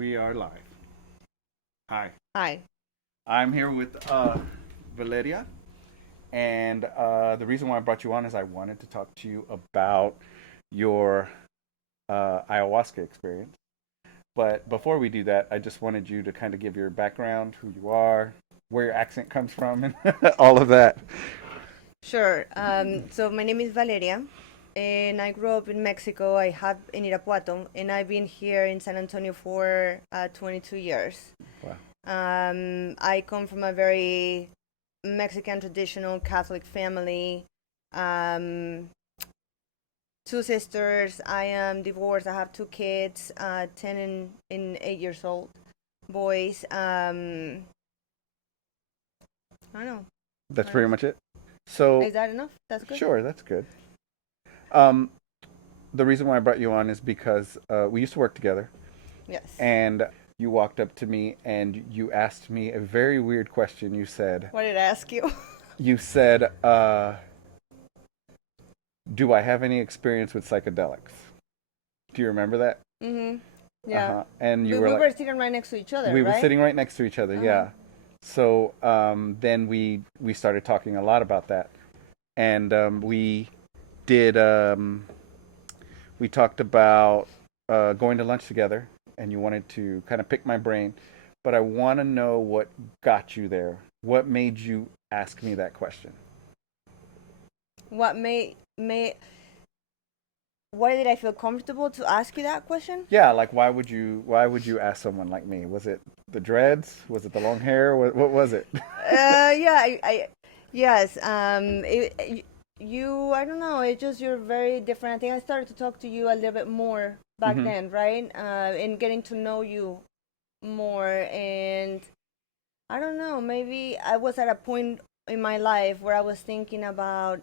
We are live. Hi. Hi. I'm here with Valeria, and the reason why I brought you on is I wanted to talk to you about your ayahuasca experience. But before we do that, I just wanted you to kind of give your background, who you are, where your accent comes from, and all of that. Sure. So my name is Valeria, and I grew up in Mexico. I have in Irapuato, and I've been here in San Antonio for 22 years. Wow. I come from a very Mexican traditional Catholic family. Um, Two sisters. I am divorced. I have two kids, 10 and 8 years old, boys. I don't know. That's What pretty else? much it. So, Is that enough? That's good. sure, that's good. Um, the reason why I brought you on is because we used to work together, Yes. and you walked up to me and you asked me a very weird question. What did I ask you? You said, do I have any experience with psychedelics? Do you remember that? Mm-hmm. Uh Yeah. huh. And you We, were we like, were sitting right next to each other, we were right? sitting right next to each other, Uh-huh. yeah. So then we started talking a lot about that, and did we talked about going to lunch together, and you wanted to kind of pick my brain, but I want to know what got you there. What made you ask me that question? What made why did I feel comfortable to ask you that question? Yeah, like why would you ask someone like me? Was it the dreads? Was it the long hair? What was it? Yeah, yes. You, I don't know. It's just you're very different. I think I started to talk to you a little bit more back Hmm. then, right? And getting to know you more, and I don't know. Maybe I was at a point in my life where I was thinking about.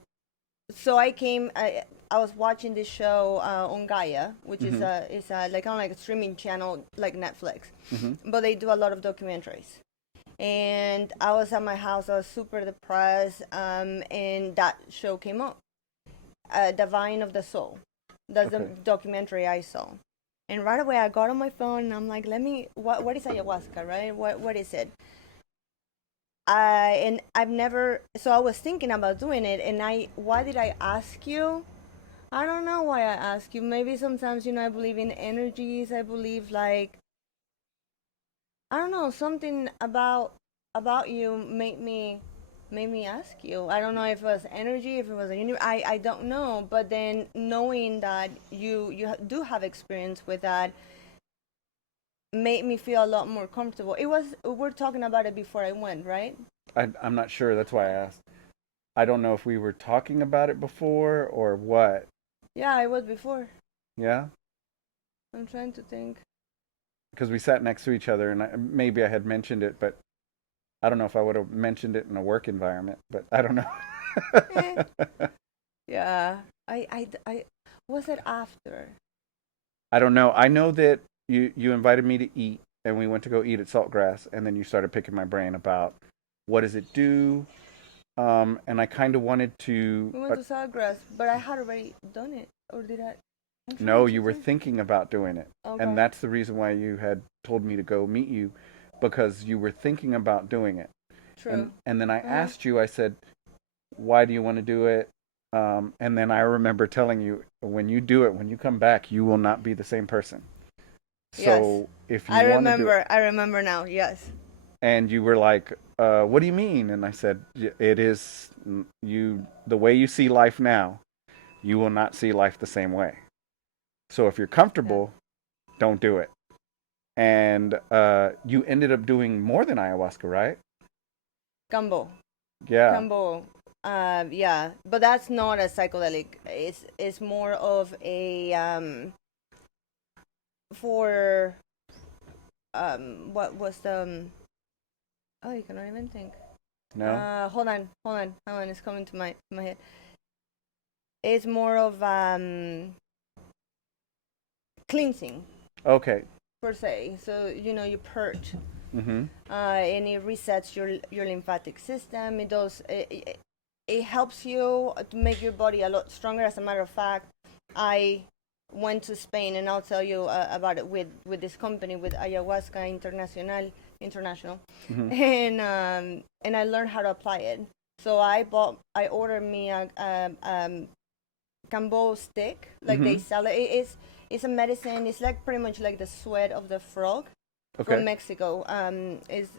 So I was watching this show on Gaia, which is Hmm. a like kind of like a streaming channel like Netflix, Hmm. but they do a lot of documentaries. And I was at my house. I was super depressed, and that show came up, The Vine of the Soul. That's the Okay. documentary I saw. And right away, I got on my phone and I'm like, "Let me. What is ayahuasca, right? What is it?" And I've never. So I was thinking about doing it, and why did I ask you? I don't know why I ask you. Maybe sometimes, I believe in energies. I believe like I don't know, something about you made me ask you. I don't know if it was energy, if it was a I don't know, but then knowing that you do have experience with that made me feel a lot more comfortable. It was we're talking about it before I went, right? I'm not sure. That's why I asked. I don't know if we were talking about it before or what. Yeah, it was before. Yeah, I'm trying to think. because we sat next to each other, and maybe I had mentioned it, but I don't know if I would have mentioned it in a work environment. But I don't Eh, know. yeah. I was it after? I don't know. I know that you invited me to eat, and we went to go eat at Saltgrass, and then you started picking my brain about what does it do, and I kind of wanted to. We went to Sawgrass, but I had already done it, or did I? I'm trying No, to you were think. thinking about doing it, and Okay. that's the reason why you had told me to go meet you, because you were thinking about doing it, and True. and then I Uh huh. asked you. I said, "Why do you want to do it?" And then I remember telling you, when you do it, when you come back, you will not be the same person. Yes. So if you I want to do it, remember. I remember now. Yes. and you were like, "What do you mean?" And I said, "It is you. The way you see life now, you will not see life the same way. So if you're Yeah. comfortable, don't do it." And you ended up doing more than ayahuasca, right? Gumbo. Yeah. Gumbo. Yeah, but that's not a psychedelic. It's more of a for what was the oh, you cannot even think. No. Hold on. It's coming to my head. It's more of cleansing Okay. per se. So you purge, Mm-hmm. and it resets your lymphatic system. It does. It helps you to make your body a lot stronger. As a matter of fact, I went to Spain, and I'll tell you about it with this company, with Ayahuasca International, Hmm. and I learned how to apply it. So I ordered me a Cambo stick, like they Hmm. sell it. It's a medicine. It's like pretty much like the sweat of the frog from Okay. Mexico. Is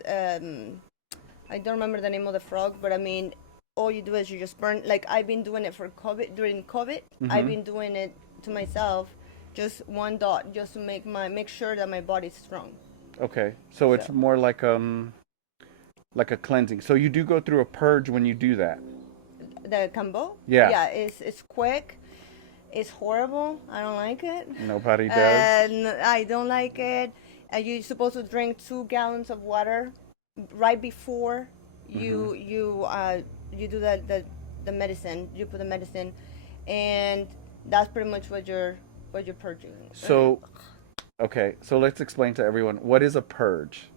I don't remember the name of the frog, but I mean, all you do is you just burn. Like I've been doing it for COVID during COVID. I've Hmm. been doing it to myself, just one dot, just to make sure that my body's strong. Okay. So it's So more like a cleansing. So you do go through a purge when you do that. the combo, Yeah. yeah, it's quick. It's horrible. I don't like it. Nobody does. I don't like it. You're supposed to drink 2 gallons of water right before Hmm. you do the medicine. You put the medicine, and that's pretty much what you're purging. So, okay. So let's explain to everyone what is a purge.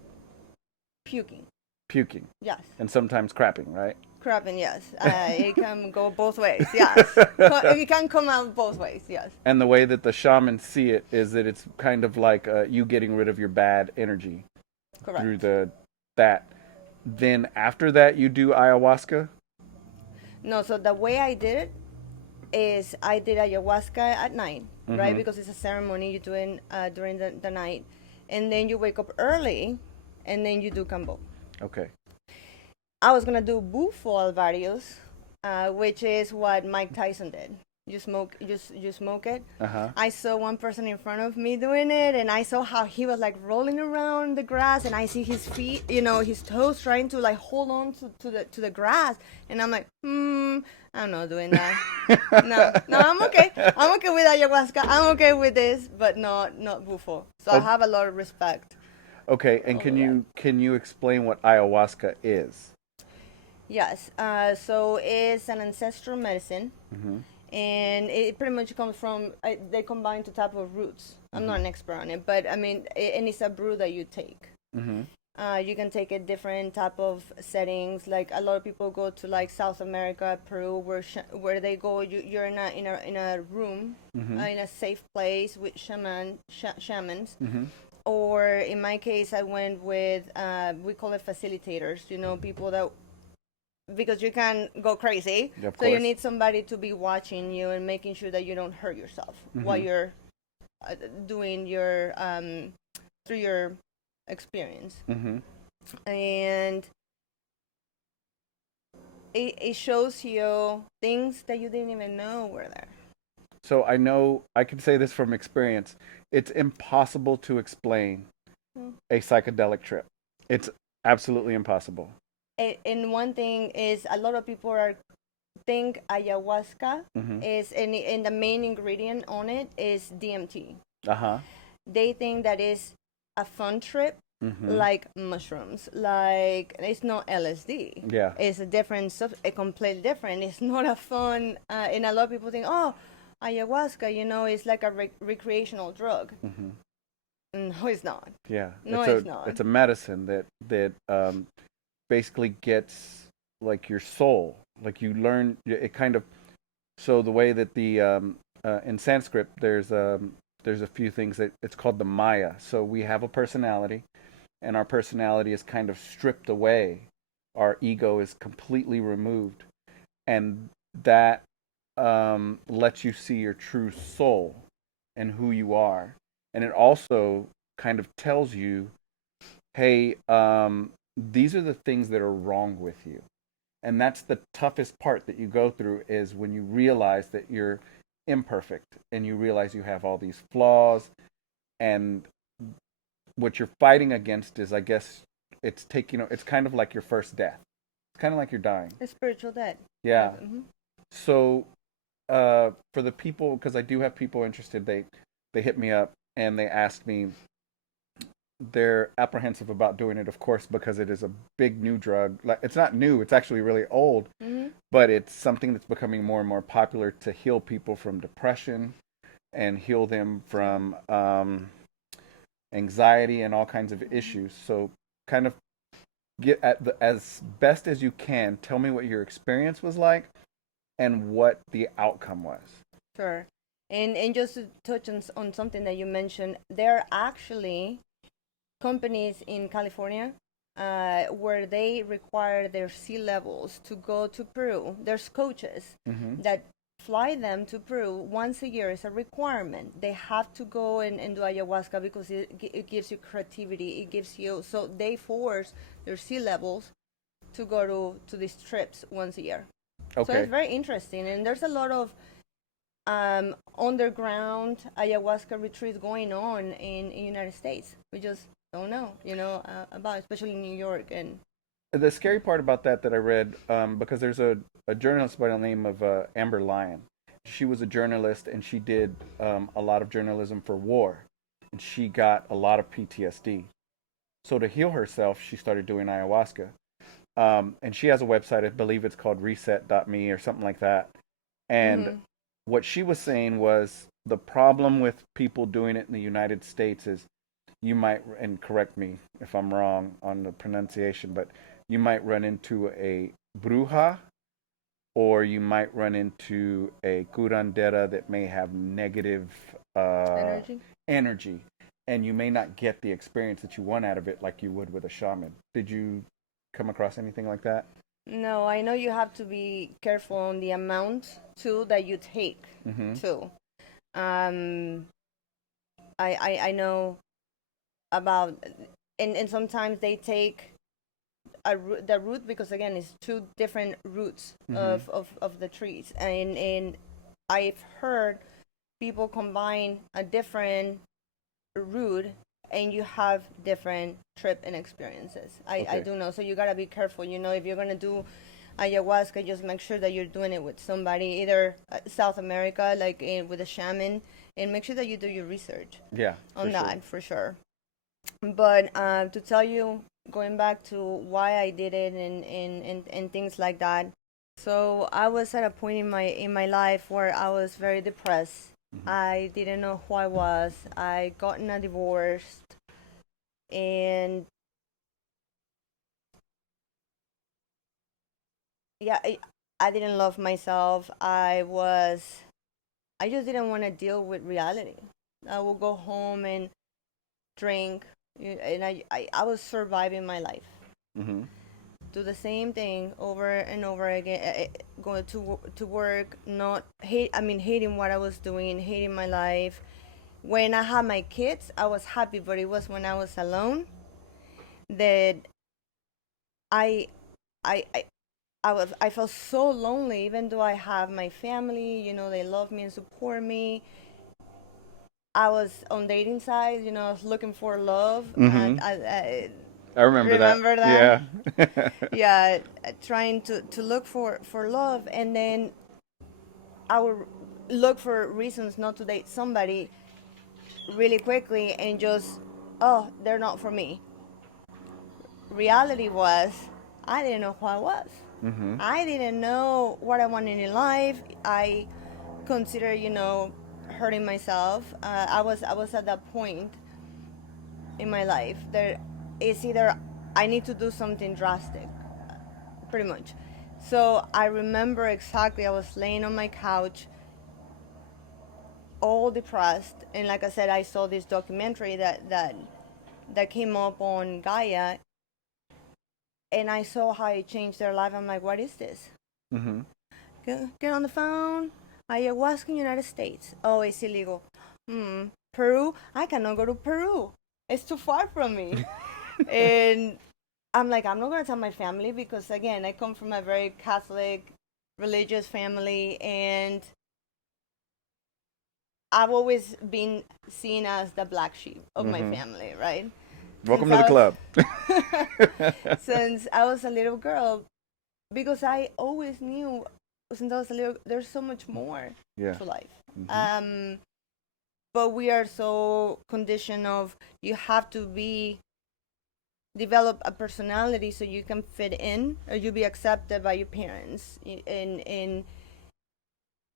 Puking. Puking Yes. and sometimes crapping, right? Crapping. Yes. It can go both ways. Yes. It can come out both ways. Yes. And the way that the shamans see it is that it's kind of like you getting rid of your bad energy through Correct. that. Then after that, you do ayahuasca. No. So the way I did it is I did ayahuasca at night, right? Hmm. Because it's a ceremony you do it during the night, and then you wake up early, and then you do cambo. Okay. I was gonna do bufo alvarios, which is what Mike Tyson did. You smoke it. Uh huh. I saw one person in front of me doing it, and I saw how he was like rolling around the grass, and I see his feet, his toes trying to like hold on to the grass, and I'm like, I'm not doing that. No, no, I'm okay. I'm okay with ayahuasca. I'm okay with this, but not bufo. So I Oh, have a lot of respect okay. And over can that. you explain what ayahuasca is? Yes. So it's an ancestral medicine, Hmm. and it pretty much comes from they combine two type of roots. I'm Hmm. not an expert on it, but I mean, and it's a brew that you take. Hmm. You can take it different type of settings. Like a lot of people go to like South America, Peru, where they go. You're in a room, Hmm. in a safe place with shamans. Hmm. Or in my case, I went with we call it facilitators. People that, because you can go crazy, Of so you course. need somebody to be watching you and making sure that you don't hurt yourself while Hmm. you're doing your through your experience. Hmm. And it shows you things that you didn't even know were there. So I know I can say this from experience. It's impossible to explain Mm. a psychedelic trip. It's absolutely impossible. And one thing is, a lot of people think ayahuasca Hmm. is, and the main ingredient on it is DMT. Uh huh. They think that is a fun trip, Hmm. like mushrooms. Like, it's not LSD. Yeah. It's a different a completely different. It's not a fun. And a lot of people think, oh, ayahuasca, it's like a recreational drug. Hmm. No, it's not. Yeah. No, it's not. It's a medicine that basically gets like your soul. Like you learn it kind of. So the way that the in Sanskrit there's a few things that it's called the Maya. So we have a personality, and our personality is kind of stripped away. Our ego is completely removed, and that lets you see your true soul and who you are. And it also kind of tells you, hey, these are the things that are wrong with you. And that's the toughest part that you go through, is when you realize that you're imperfect and you realize you have all these flaws. And what you're fighting against is, I guess, it's kind of like your first death. It's kind of like you're dying. The spiritual dead. Yeah. Mm-hmm. So for the people, because I do have people interested, they hit me up and they ask me, they're apprehensive about doing it, of course, because it is a big new drug. Like, it's not new, it's actually really old, Mm-hmm. but it's something that's becoming more and more popular to heal people from depression and heal them from anxiety and all kinds of issues. So kind of get at as best as you can, tell me what your experience was like and what the outcome was. Sure. And just to touch on something that you mentioned, there are actually companies in California where they require their sea levels to go to Peru. There's coaches that fly them to Peru once a year. Is a requirement. They have to go and do ayahuasca because it gives you creativity. It gives you, so they force their sea levels to go to these trips once a year. So Okay. it's very interesting, and there's a lot of underground ayahuasca retreats going on in United States. We just don't know, about, especially in New York. And The scary part about that I read, because there's a journalist by the name of Amber Lyon. She was a journalist and she did a lot of journalism for war. And she got a lot of PTSD. So to heal herself, she started doing ayahuasca. And she has a website, I believe it's called reset.me or something like that. And what she was saying was the problem with people doing it in the United States is you might, and correct me if I'm wrong on the pronunciation, but you might run into a bruja or you might run into a curandera that may have negative energy, and you may not get the experience that you want out of it like you would with a shaman. Did you come across anything like that? no, I know you have to be careful on the amount too that you take too. Um, I know about, and sometimes they take the root, because again it's two different roots of the trees, and I've heard people combine a different root and you have different trip and experiences. I do know, so you gotta be careful, if you're gonna do ayahuasca, just make sure that you're doing it with somebody, either South America, like with a shaman, and make sure that you do your research on that, for sure. But to tell you, going back to why I did it and things like that. So I was at a point in my life where I was very depressed. I didn't know who I was. I gotten a divorce, and yeah, I didn't love myself. I just didn't want to deal with reality. I would go home and drink, and I was surviving my life. Do the same thing over and over again, going to work, not hating what I was doing, hating my life. When I had my kids, I was happy, but it was when I was alone that I I I, I felt so lonely, even though I have my family, they love me and support me. I was on dating sites, I was looking for love. I remember that. Remember that? Yeah. Yeah, trying to look for love, and then I would look for reasons not to date somebody really quickly and just, oh, they're not for me. Reality was, I didn't know who I was. I didn't know what I wanted in life. I consider, hurting myself. I was at that point in my life that it's either I need to do something drastic, pretty much. So I remember exactly, I was laying on my couch, all depressed, and like I said, I saw this documentary that came up on Gaia, and I saw how it changed their life. I'm like, what is this? Get on the phone. Ayahuasca in United States. Oh, it's illegal. Peru? I cannot go to Peru. It's too far from me. And I'm like, I'm not going to tell my family because, again, I come from a very Catholic, religious family, and I've always been seen as the black sheep of my family, right? Welcome to the club. Since I was a little girl, because I always knew since I was a little, there's so much more to life. But we are so conditioned of you have to develop a personality so you can fit in or you be accepted by your parents, and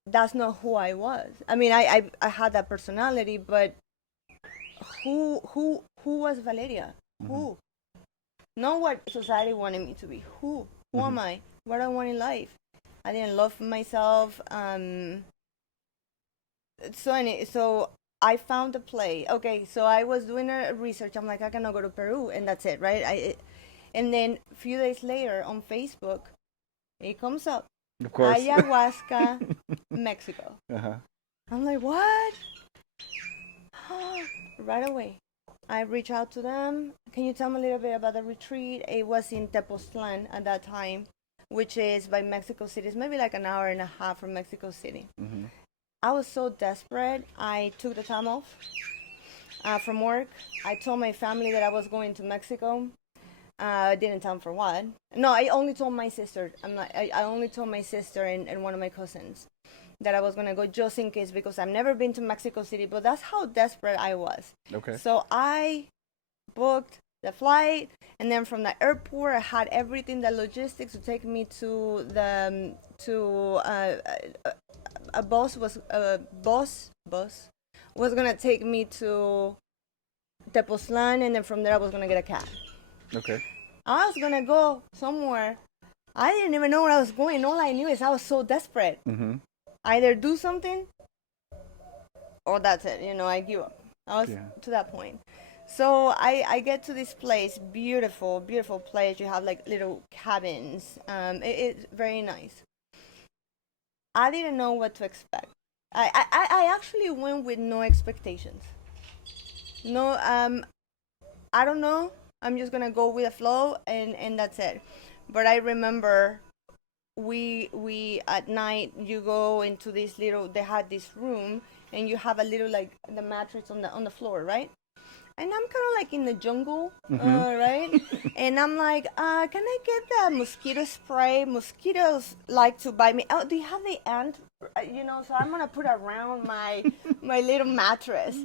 that's not who I was. I mean, I had that personality, but who was Valeria? Who? Not what society wanted me to be. Who am I? What do I want in life? I didn't love myself. so I found a place. Okay, so I was doing a research. I'm like, I cannot go to Peru, and that's it, right? And then a few days later on Facebook, it comes up, Of course. Ayahuasca, Mexico. Uh-huh. I'm like, what? Right away, I reach out to them. Can you tell me a little bit about the retreat? It was in Tepoztlan at that time, which is by Mexico City. It's maybe like an hour and a half from Mexico City. Mm-hmm. I was so desperate. I took the time off from work. I told my family that I was going to Mexico. I didn't tell them for what. No, I only told my sister. I only told my sister and one of my cousins that I was gonna go just in case, because I've never been to Mexico City. But that's how desperate I was. Okay. So I booked the flight, and then from the airport, I had everything, the logistics to take me to the a bus was gonna take me to Tepoztlan, and then from there I was gonna get a cab. Okay. I was gonna go somewhere. I didn't even know where I was going. All I knew is I was so desperate. Mm-hmm. Either do something, or that's it. I give up. I was to that point. So I get to this place, beautiful, beautiful place. You have like little cabins. It's very nice. I didn't know what to expect. I actually went with no expectations. No, I don't know. I'm just gonna go with the flow, and that's it. But I remember we at night, you go into this little, they had this room, and you have a little, like, the mattress on the floor, right? And I'm kind of like in the jungle, right? And I'm like, can I get the mosquito spray? Mosquitoes like to bite me. Oh, do you have the ant? So I'm gonna put around my little mattress.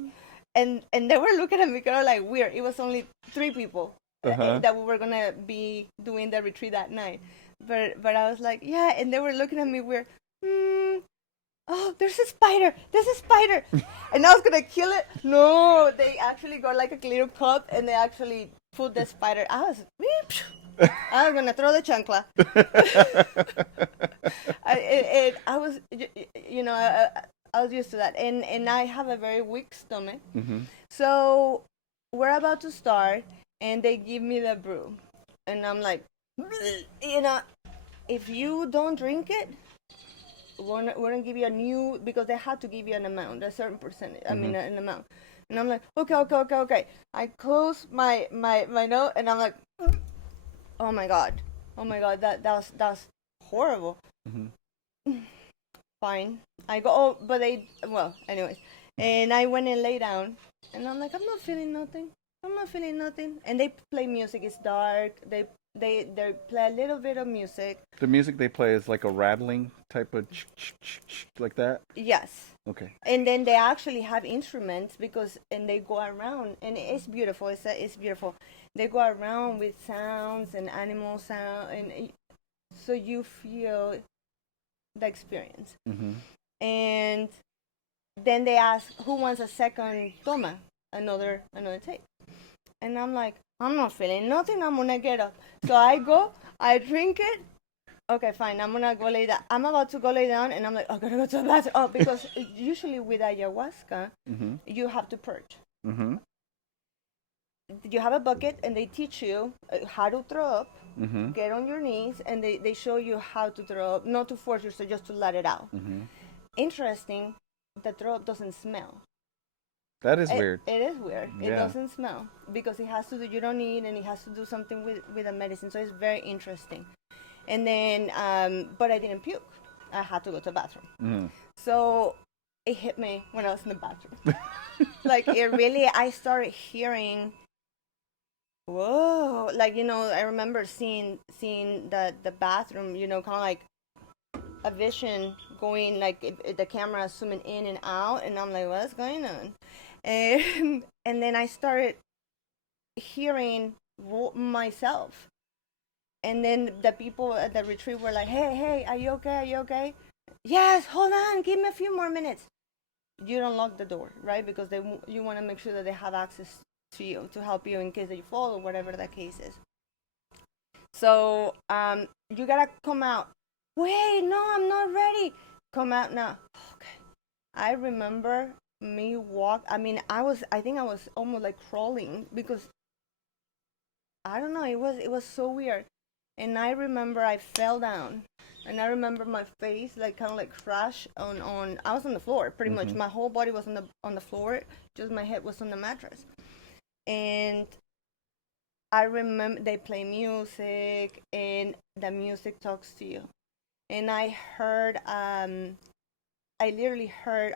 And they were looking at me kind of like weird. It was only 3 people that we were gonna be doing the retreat that night. But I was like, yeah, and they were looking at me weird. Oh, there's a spider. There's a spider. And I was going to kill it. No, they actually got like a little cup, and they actually put the spider. I was going to throw the chancla. I was, I was used to that. And I have a very weak stomach. Mm-hmm. So we're about to start, and they give me the brew. And I'm like, if you don't drink it, we're gonna give you a new, because they had to give you an amount, a certain percentage. I mean, an amount. And I'm like, okay. I close my nose, and I'm like, oh my god, that was horrible. Mm-hmm. Fine. I go, but anyways, and I went and lay down, and I'm like, I'm not feeling nothing. And they play music. It's dark. They play a little bit of music. The music they play is like a rattling type of like that? Yes. Okay. And then they actually have instruments, and they go around, and it's beautiful. It's beautiful. They go around with sounds and animal sound, and so you feel the experience. Mm-hmm. And then they ask, who wants a second toma, another take? And I'm like, I'm not feeling nothing. I'm gonna get up. So I go, I drink it. Okay, fine. I'm gonna go lay down. I'm about to go lay down, and I'm like, I gotta go to the bathroom. Oh, because usually with ayahuasca, you have to purge. Mm-hmm. You have a bucket, and they teach you how to throw up. Mm-hmm. Get on your knees, and they show you how to throw up, not to force yourself, just to let it out. Mm-hmm. Interesting, the throw up doesn't smell. That is weird. It is weird. Yeah. It doesn't smell, because it has to do, you don't eat, and it has to do something with the medicine. So it's very interesting. And then, but I didn't puke. I had to go to the bathroom. Mm. So it hit me when I was in the bathroom. Like, I started hearing, whoa, like, I remember seeing the bathroom, kind of like a vision going, like the camera zooming in and out, and I'm like, what's going on? And then I started hearing myself. And then the people at the retreat were like, hey, are you okay? Yes, hold on, give me a few more minutes. You don't lock the door, right? Because you want to make sure that they have access to you to help you in case that you fall or whatever the case is. So you gotta come out. Wait, no, I'm not ready. Come out now. Okay. I remember me walk. I mean, I think I was almost like crawling because I don't know. It was so weird. And I remember I fell down, and I remember my face like kind of like crash on. I was on the floor pretty much. Mm-hmm. My whole body was on the floor. Just my head was on the mattress. And I remember they play music, and the music talks to you. And I literally heard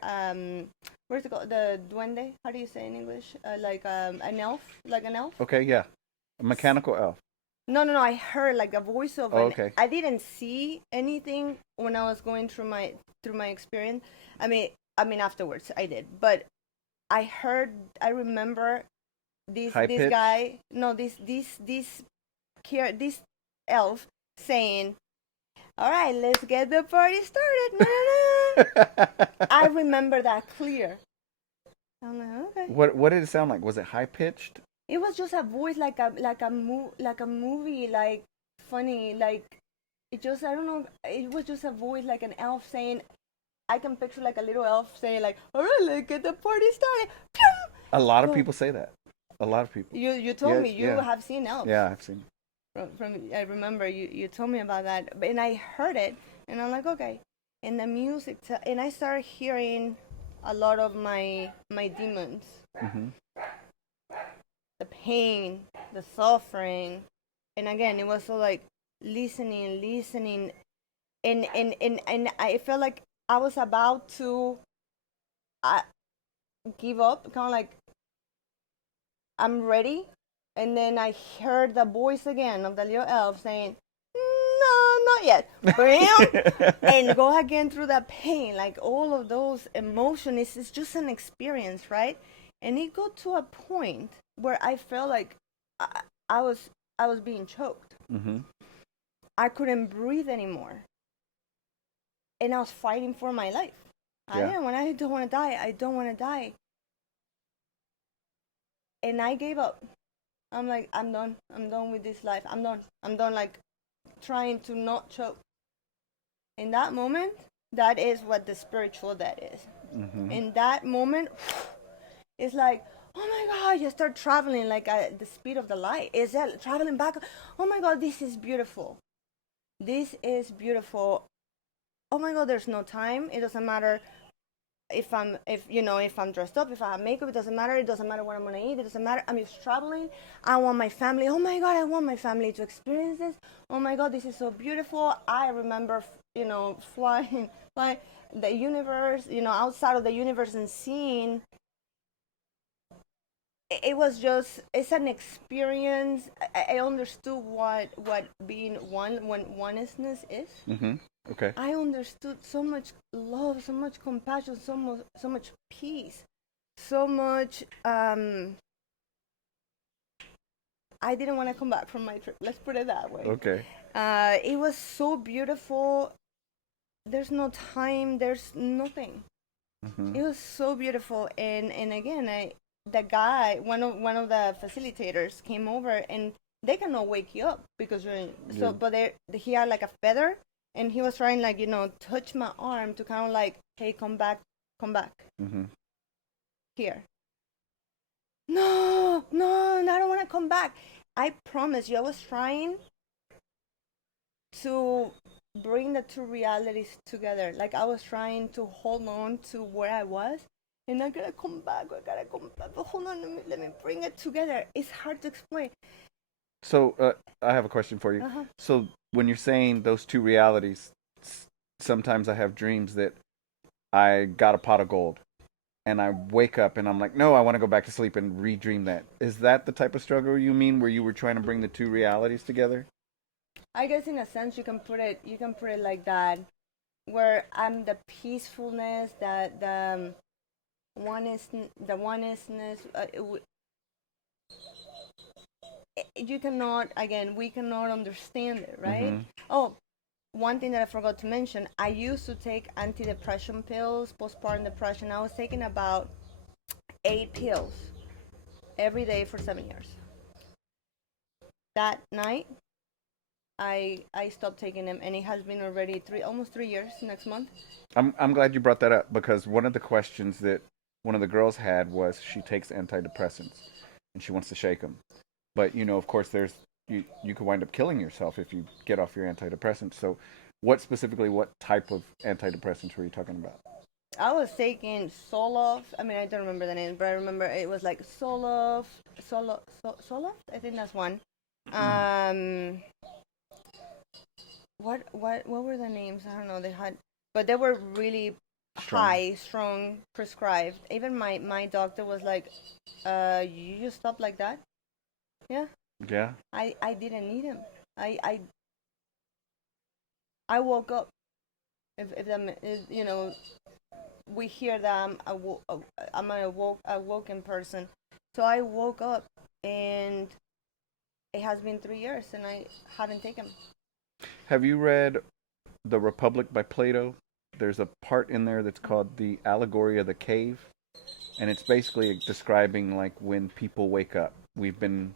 where's it called, the duende? How do you say in English? Like an elf, like an elf. Okay, yeah. A mechanical elf. No, no, no. I heard like a voice of Oh, an. okay. I didn't see anything when I was going through my experience. I mean, afterwards I did, but I heard. I remember High this pitch. guy. No, this elf saying, "All right, let's get the party started." Na, na, na. I remember that clear. I'm like, okay. What did it sound like? Was it high pitched? It was just a voice like a movie, like funny, like it just, I don't know. It was just a voice like an elf saying. I can picture like a little elf saying like, "All right, let's get the party started." Pew! A lot of Go. people say that. A lot of people. You told Yeah, me you yeah. have seen elves. Yeah, I've seen. From I remember you told me about that, and I heard it, and I'm like, okay. And the music, and I started hearing a lot of my demons, Mm-hmm. the pain, the suffering, and again, it was so like listening, and I felt like I was about to uh, give up, kind of like I'm ready. And then I heard the voice again of the little elf saying, "No, not yet." Bam! And go again through that pain, like all of those emotions. It's just an experience, right? And it got to a point where I felt like I, I was I was being choked. Mm-hmm. I couldn't breathe anymore, and I was fighting for my life. Yeah. I don't want to die. I don't want to die, and I gave up. I'm like, I'm done. I'm done with this life. I'm done. I'm done, like trying to not choke. In that moment, that is what the spiritual death is. Mm-hmm. In that moment, it's like, oh my God, you start traveling like at the speed of the light. Is that traveling back? Oh my God, this is beautiful. This is beautiful. Oh my God, there's no time. It doesn't matter if I'm dressed up, if I have makeup, it doesn't matter. It doesn't matter what I'm gonna eat. It doesn't matter. I'm just traveling. I want my family. Oh my God, I want my family to experience this. Oh my God, this is so beautiful. I remember, flying, flying the universe, outside of the universe and seeing. It was just, it's an experience. I understood what being one, when oneness is. Mm-hmm. Okay. I understood so much love, so much compassion, so much peace, so much. I didn't want to come back from my trip. Let's put it that way. Okay. It was so beautiful. There's no time. There's nothing. Mm-hmm. It was so beautiful. And again, the guy, one of the facilitators, came over, and they cannot wake you up because you're so. Yeah. But he had like a feather, and he was trying, like, touch my arm to kind of like, hey, come back, Mm-hmm. here. No, no, I don't want to come back. I promise you, I was trying to bring the two realities together. Like, I was trying to hold on to where I was, and I gotta come back. But hold on, let me bring it together. It's hard to explain. So I have a question for you. Uh-huh. So when you're saying those two realities, sometimes I have dreams that I got a pot of gold, and I wake up and I'm like, no, I want to go back to sleep and redream that. Is that the type of struggle you mean, where you were trying to bring the two realities together? I guess in a sense you can put it like that, where I'm the peacefulness, that the oneness. You cannot, again, we cannot understand it, right? Mm-hmm. Oh, one thing that I forgot to mention, I used to take antidepressant pills, postpartum depression. I was taking about 8 pills every day for 7 years. That night, I stopped taking them, and it has been already almost 3 years next month. I'm glad you brought that up because one of the questions that one of the girls had was she takes antidepressants and she wants to shake them, but of course there's you could wind up killing yourself if you get off your antidepressants. So, what type of antidepressants were you talking about? I was taking Soloft. I mean, I don't remember the name, but I remember it was like Soloft. I think that's one. Um, what were the names? I don't know. They had, but they were really Strong. high, strong, prescribed. Even my doctor was like, you just stop like that? Yeah. Yeah. I didn't need him. I I I woke up. If them, we hear that I'm an awoken person. So I woke up, and it has been 3 years, and I haven't taken. Have you read The Republic by Plato? There's a part in there that's called the allegory of the cave, and it's basically describing like when people wake up. We've been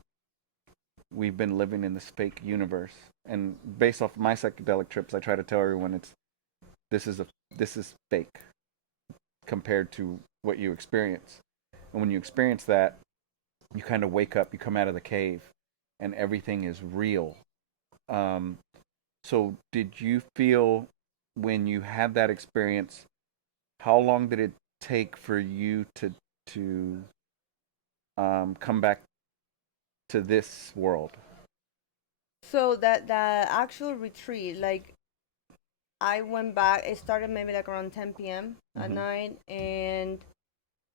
living in this fake universe, and based off my psychedelic trips, I try to tell everyone this is a this is fake compared to what you experience. And when you experience that, you kind of wake up, you come out of the cave, and everything is real. Um, so, did you feel when you had that experience? How long did it take for you to come back to this world? So that the actual retreat, like I went back. It started maybe like around 10 p.m. at Mm-hmm. night, and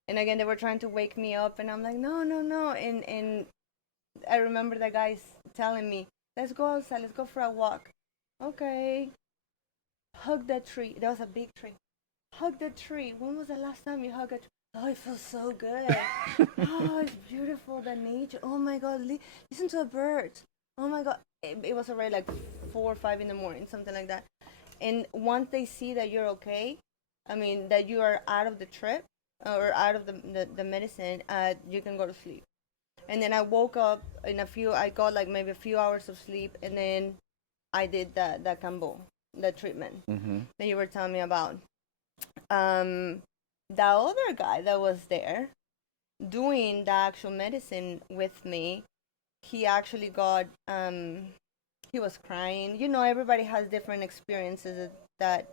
again they were trying to wake me up, and I'm like, no, no, no. And I remember the guys telling me, let's go outside, let's go for a walk. Okay. Hug that tree. That was a big tree. Hug the tree. When was the last time you hugged a tree? Oh, it feels so good. Oh, it's beautiful, the nature. Oh my God, listen to the birds. Oh my God. It was already like 4 or 5 in the morning, something like that. And once they see that you're okay, I mean, that you are out of the trip or out of the medicine, you can go to sleep. And then I woke up I got like maybe a few hours of sleep, and then I did the cambo, the treatment Mm-hmm. that you were telling me about. um the other guy that was there doing the actual medicine with me, he actually got he was crying. Everybody has different experiences that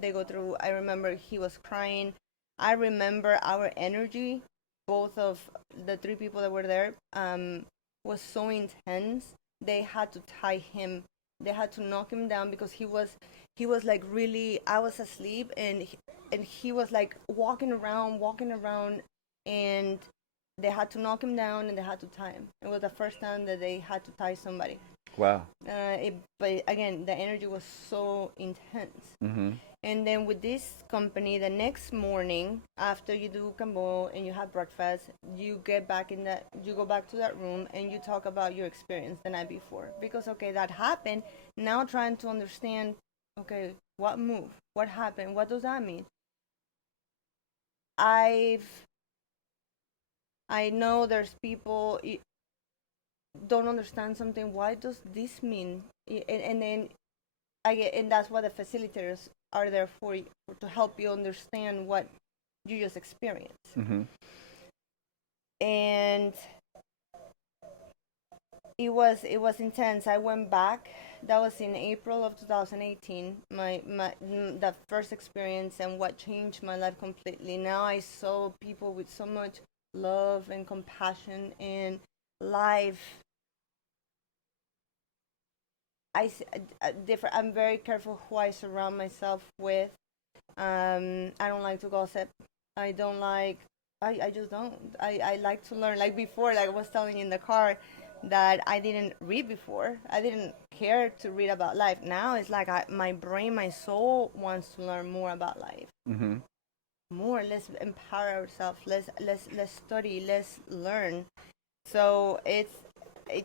they go through. I remember he was crying. I remember our energy, both of the three people that were there, was so intense. They had to tie him. They had to knock him down because he was like really. I was asleep, and he was like walking around, and they had to knock him down, and they had to tie him. It was the first time that they had to tie somebody. Wow. But again, the energy was so intense. Mm-hmm. And then with this company, the next morning after you do cambo and you have breakfast, you go back to that room and you talk about your experience the night before. Because okay, that happened. Now trying to understand, okay, what moved, what happened, what does that mean? I've I know there's people don't understand something. Why does this mean? And then and that's what the facilitators are there for, to help you understand what you just experienced. Mm-hmm. And it was intense. I went back. That was in April of 2018. My the first experience, and what changed my life completely. Now I saw people with so much love and compassion and life. Different. I'm very careful who I surround myself with. I don't like to gossip. I don't like. I just don't. I like to learn. Like before, like I was telling you in the car, that I didn't read before. I didn't care to read about life. Now it's like my brain, my soul wants to learn more about life. Mm-hmm. More. Let's empower ourselves. Let's study. Let's learn. So it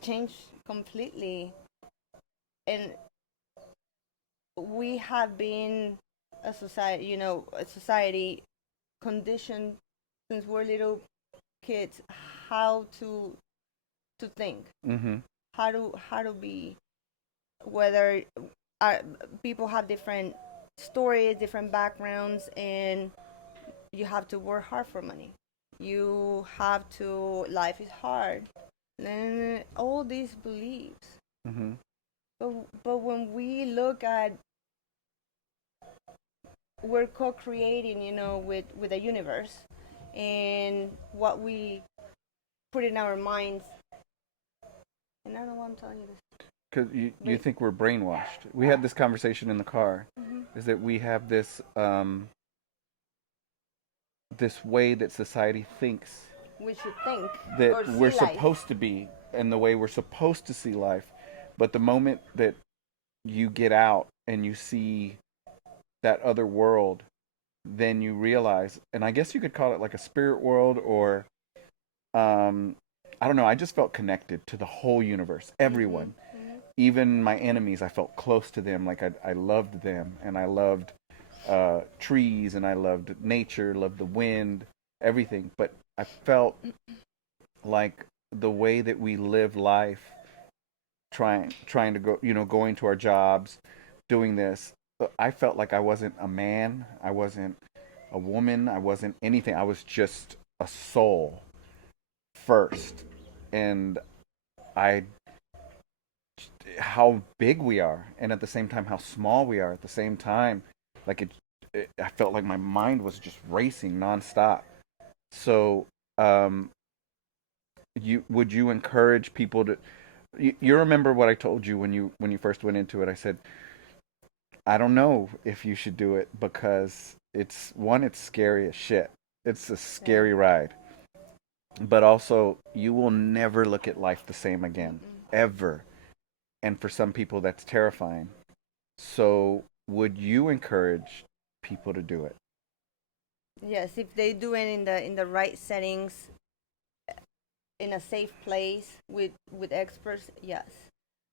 changed completely, and we have been a society conditioned since we're little kids how to think, Mm-hmm. how to be. whether uh, people have different stories, different backgrounds, and you have to work hard for money. You have to, life is hard. And all these beliefs. Mm-hmm. But when we look at, we're co-creating, with the universe, and what we put in our minds. And I don't know why I'm telling you this. Because you think we're brainwashed. We had this conversation in the car. Mm-hmm. Is that we have this this way that society thinks We should think that or see we're life. supposed to be, and the way we're supposed to see life. But the moment that you get out and you see that other world, then you realize, and I guess you could call it like a spirit world, or I don't know. I just felt connected to the whole universe, everyone, Mm-hmm. even my enemies. I felt close to them, like I loved them, and I loved trees, and I loved nature, loved the wind, everything. But I felt like the way that we live life, trying to go, going to our jobs, doing this. I felt like I wasn't a man, I wasn't a woman, I wasn't anything. I was just a soul first, and I how big we are, and at the same time how small we are at the same time. Like I felt like my mind was just racing nonstop. So, would you encourage people to? You remember what I told you when you first went into it? I said, I don't know if you should do it because it's scary as shit. It's a scary ride, but also you will never look at life the same again, ever. And for some people, that's terrifying. So, would you encourage people to do it? Yes, if they do it in the right settings, in a safe place with experts, yes,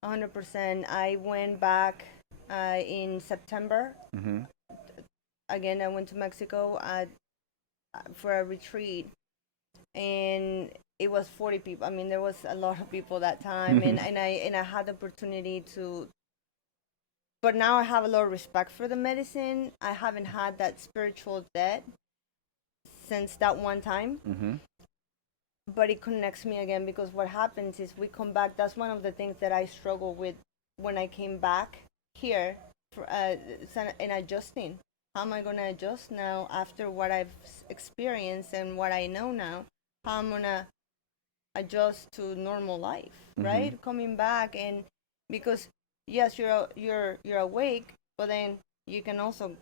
100%. I went back in September. Mm-hmm. Again, I went to Mexico for a retreat, and it was 40 people. I mean, there was a lot of people that time, and I had the opportunity to. But now I have a lot of respect for the medicine. I haven't had that spiritual debt since that one time. Mm-hmm. But it connects me again, because what happens is we come back. That's one of the things that I struggle with when I came back here in adjusting. How am I going to adjust now after what I've experienced and what I know now? How I'm going to adjust to normal life, right? Coming back, and because yes, you're awake, but then you can also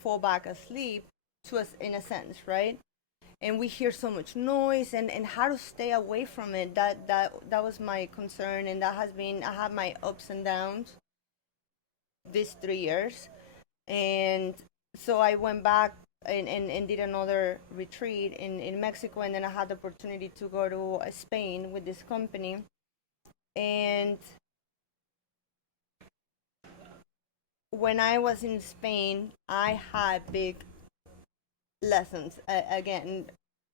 fall back asleep to us in a sense, right? And we hear so much noise, and how to stay away from it. That was my concern, and that has been. I have my ups and downs these 3 years, and so I went back and did another retreat in Mexico, and then I had the opportunity to go to Spain with this company. And when I was in Spain, I had big lessons, again,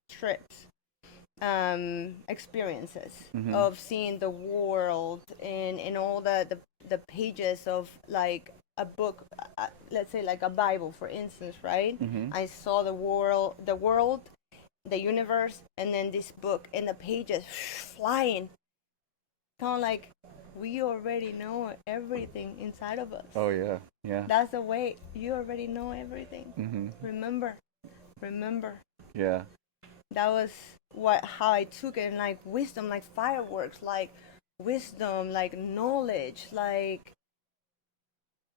trips, experiences of seeing the world, and all the pages of like a book, let's say like a Bible, for instance, right? I saw the world, the universe, and then this book, and the pages flying, kind of like we already know everything inside of us. Oh yeah, yeah. That's the way. You already know everything. Remember. Yeah. That was how I took it, and like wisdom, like fireworks, like wisdom, like knowledge, like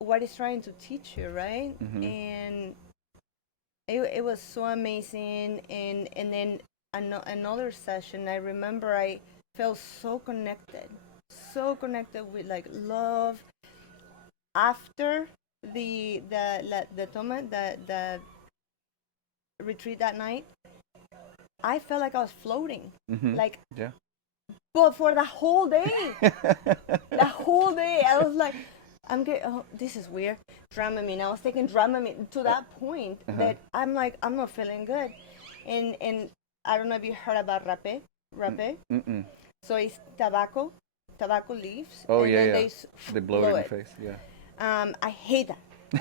what it's trying to teach you, right? And it was so amazing. And then another session, I remember I felt so connected with like love after the retreat that night. I felt like I was floating, like, yeah. but for the whole day, I was like, this is weird. Dramamine. I was taking Dramamine to that point that I'm like, I'm not feeling good, and I don't know if you heard about rapé. So it's tobacco tobacco leaves, Oh, and yeah, then yeah. They blow it in the face. Yeah. I hate that.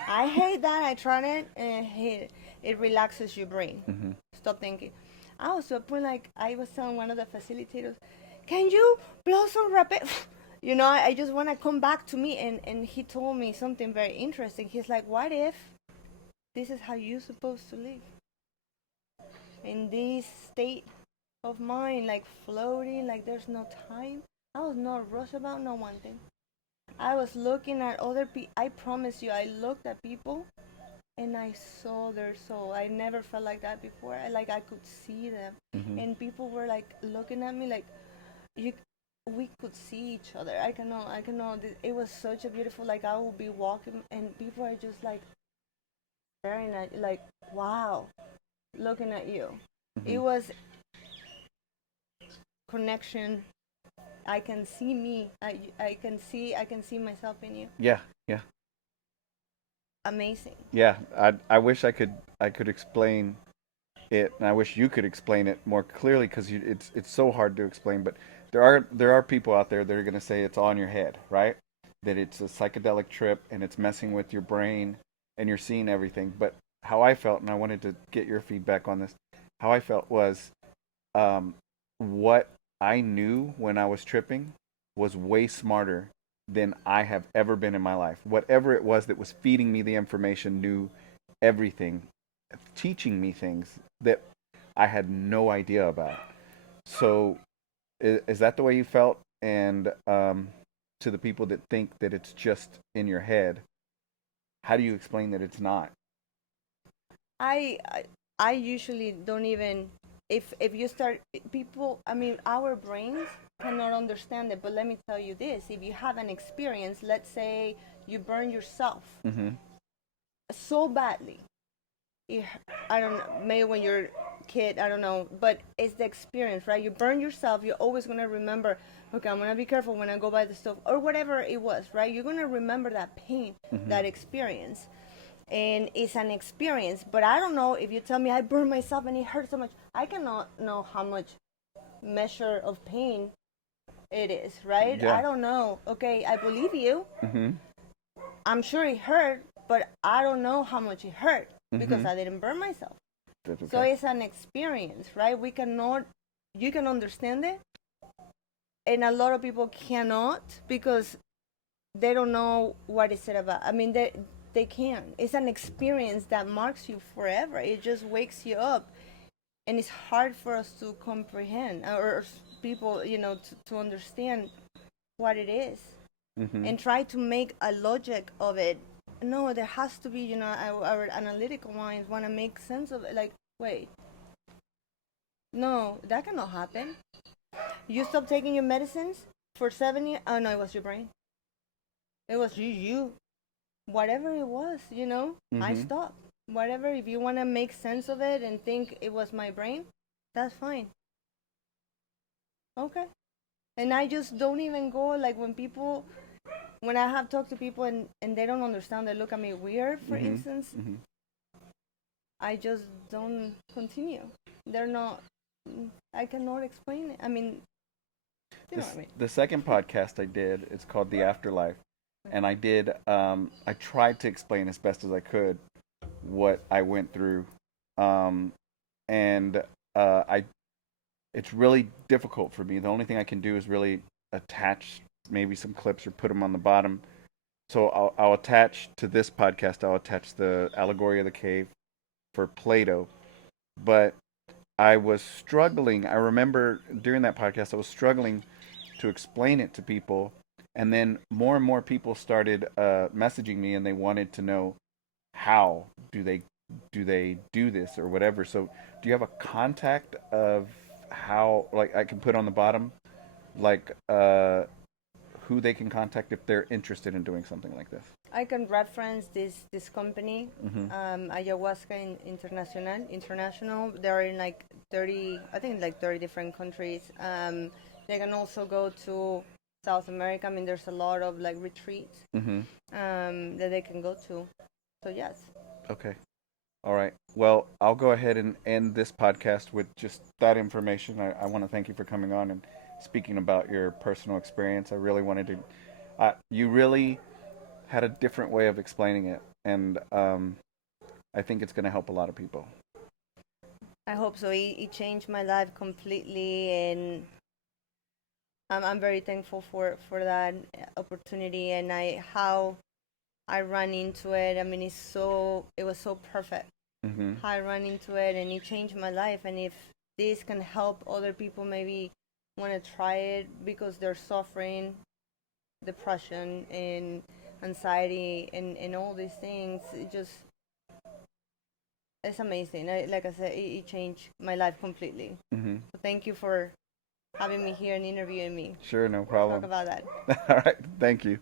I hate that. I tried it and I hate it. It relaxes your brain. Mm-hmm. Stop thinking. I was to a point like I was telling one of the facilitators, "Can you blow some rapid?" You know, I just want to come back to me, and he told me something very interesting. He's like, "What if this is how you're supposed to live in this state of mind, like floating, like there's no time." I was not rushed about no one thing. I was looking at other people. I promise you, I looked at people and I saw their soul. I never felt like that before. I could see them, Mm-hmm. and people were like looking at me like you. We could see each other. I cannot. I cannot. It was such a beautiful. Like I will be walking, and people are just like staring at you, like wow, looking at you. Mm-hmm. It was connection. I can see me. I can see myself in you. Yeah, yeah, Amazing. yeah. I wish I could explain it, and I wish you could explain it more clearly because it's so hard to explain. But there are people out there that are going to say it's all in your head, right? That it's a psychedelic trip and it's messing with your brain and you're seeing everything. But how I felt, and I wanted to get your feedback on this, how I felt was um, what I knew when I was tripping was way smarter than I have ever been in my life. Whatever it was that was feeding me the information knew everything, teaching me things that I had no idea about. So, is that the way you felt? And to the people that think that it's just in your head, how do you explain that it's not? I I, I usually don't even if you start people. I mean, our brains cannot understand it. But let me tell you this: if you have an experience, let's say you burn yourself Mm-hmm. so badly, it, I don't know, maybe when you're a kid, I don't know, but it's the experience, right? You burn yourself, you're always gonna remember. Okay, I'm gonna be careful when I go by the stove or whatever it was, right? You're gonna remember that pain, Mm-hmm. that experience, and it's an experience. But I don't know if you tell me I burned myself and it hurt so much. I cannot know how much measure of pain it is, right? Yeah. I don't know. Okay, I believe you. Mm-hmm. I'm sure it hurt, but I don't know how much it hurt because Mm-hmm. I didn't burn myself. That's So okay. it's an experience, right? We cannot, you can understand it, and a lot of people cannot because they don't know what is it about. I mean, they can't. It's an experience that marks you forever. It just wakes you up, and it's hard for us to comprehend or people, you know, to understand what it is Mm-hmm. and try to make a logic of it. No, there has to be, you know, our analytical minds want to make sense of it. Like, wait, no, that cannot happen. You stop taking your medicines for 7 years. Oh no, it was your brain. It was you. Whatever it was, you know, I Mm-hmm. stopped. Whatever, if you want to make sense of it and think it was my brain, that's fine. Okay. And I just don't even go, like when people, when I have talked to people and they don't understand, they look at me weird, for Mm-hmm. instance, Mm-hmm. I just don't continue. They're not, I cannot explain it. I mean, you know what I mean. The second podcast I did, it's called The Afterlife, and I tried to explain as best as I could what I went through, um, and I it's really difficult for me. The only thing I can do is really attach maybe some clips or put them on the bottom. So I'll attach to this podcast. I'll attach the allegory of the cave for Plato, but I was struggling. I remember during that podcast, I was struggling to explain it to people, and then more and more people started messaging me, and they wanted to know how do they do this or whatever. So, do you have a contact of how, like, I can put on the bottom, like, who they can contact if they're interested in doing something like this? I can reference this company, Mm-hmm. Ayahuasca International. They're in like 30, I think like 30 different countries. They can also go to South America. I mean, there's a lot of like retreats Mm-hmm. that they can go to. So yes, Okay. All right. Well, I'll go ahead and end this podcast with just that information. I want to thank you for coming on and speaking about your personal experience. I really wanted to. You really had a different way of explaining it, and I think it's going to help a lot of people. I hope so. It changed my life completely, and I'm very thankful for that opportunity, and how I ran into it. I mean, it was so perfect. Mm-hmm. How I ran into it, and it changed my life. And if this can help other people, maybe want to try it because they're suffering depression and anxiety and all these things, it's amazing. Like I said, it changed my life completely. Mm-hmm. So thank you for having me here and interviewing me. Sure, no Talk problem. about that. All right, thank you.